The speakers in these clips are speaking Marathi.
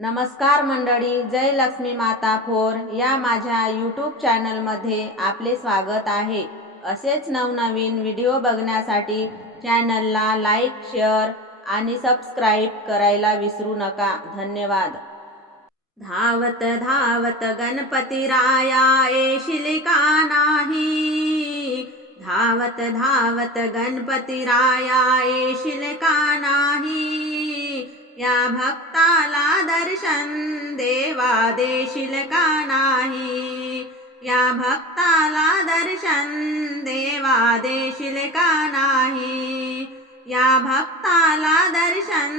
नमस्कार मंडळी जय लक्ष्मी माता फोर या माझ्या यूट्यूब चॅनलमध्ये आपले स्वागत आहे. असेच नवनवीन व्हिडिओ बघण्यासाठी चॅनलला लाईक शेअर आणि सबस्क्राईब करायला विसरू नका. धन्यवाद. धावत धावत गणपती राया येशील का नाही. धावत धावत गणपती राया येशील का नाही. या भक्ताला दर्शन देवा देशील का नाही या भक्ताला दर्शन या भक्ताला दर्शन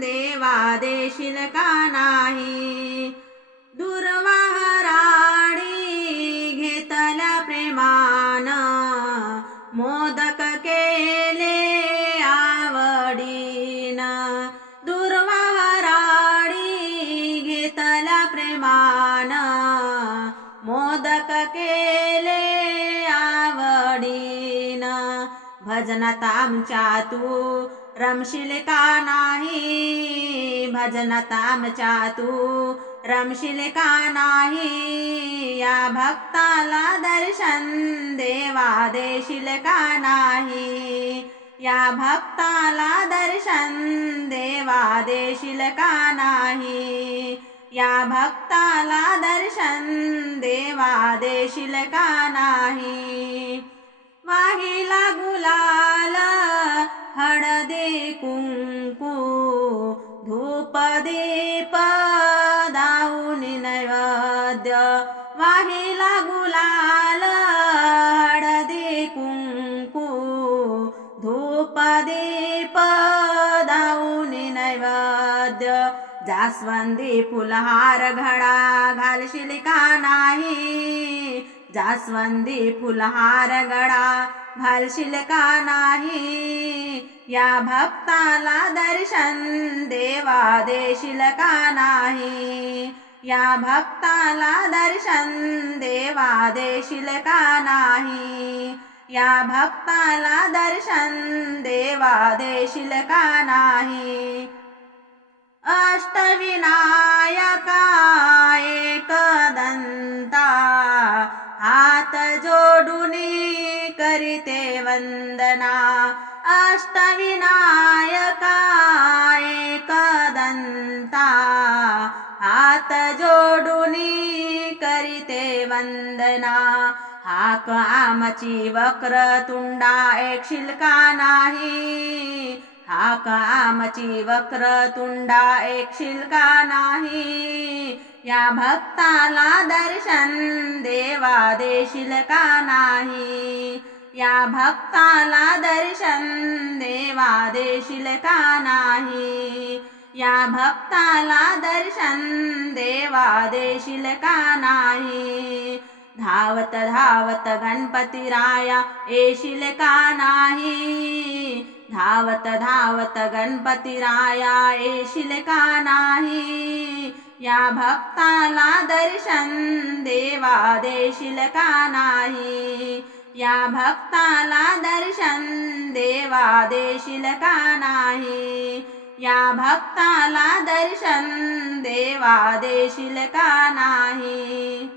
देवा देशील का नाही दुर्वाह राणी घेतल्या प्रेमान मोदक केले आवडीन. भजनात आमच्या तू रमशील का नाही? भजनात आमच्या तू रमशील का नाही? या भक्ताला दर्शन देवा देशील का नाही? या भक्ताला दर्शन देवा देशील का नाही? या भक्ताला दर्शन देवा देशील का नाही? वाहिला गुलाल हळदे कुंकू धूप दीप दाऊन नैवेद्य. वाहिला गुलाल हळदे कुंकू धूप दीप जास्वंदी फुलहार घडा घालशील का नाही. जास्वंदी फुलहार गडा घालशील का नाही. या भक्ताला दर्शन देवा देशील का नाही. या भक्ताला दर्शन देवा देशील का नाही. या भक्ताला दर्शन देवा देशील का नाही. अष्टविनायका एकदंता हात जोडुनी करीते वंदना। अष्टविनायका एकदंता हात जोडुनी करीते वंदना। हाक आमची वक्रतुंडा एक शिलका नाही। आकामची आमची वक्रतुंडा एक शिलका नाही. या भक्ताला दर्शन देवा देशील का नाही. या भक्ताला दर्शन देवा देशील का नाही. या भक्ताला दर्शन देवा देशील का नाही. धावत धावत गणपती राया येशील का नाही। धावत धावत गणपती राया येशील का नाही। या भक्ताला दर्शन देवा देशील का नाही। या भक्ताला दर्शन देवा देशील का नाही। या भक्ताला दर्शन देवा देशील का नाही